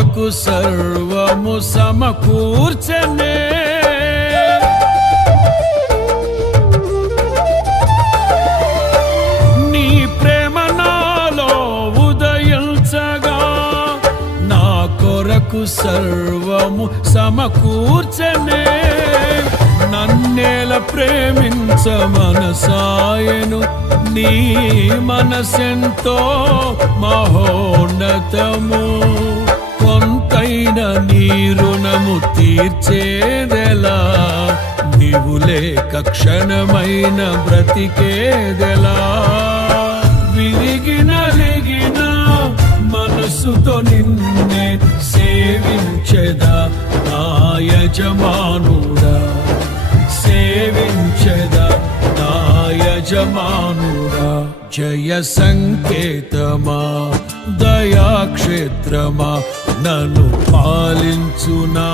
కొరకు సర్వము సమకూర్చనే. నీ ప్రేమ నాలో ఉదయించగా నా కొరకు సర్వము సమకూర్చనే. నన్నేల ప్రేమించ మనసాయను, నీ మనసెంతో మహోన్నతము. కొంతైన నీ రుణము తీర్చేదెలా, నీవు లేక క్షణమైన బ్రతికేదెలా. విరిగిన మనసుతో నిన్నే సేవించెదా నా యజమానుడా, సేవించెదా నా యజమానుడా. జయ సంకేతమా దయాక్షేత్రమా నన్ను పాలించు నా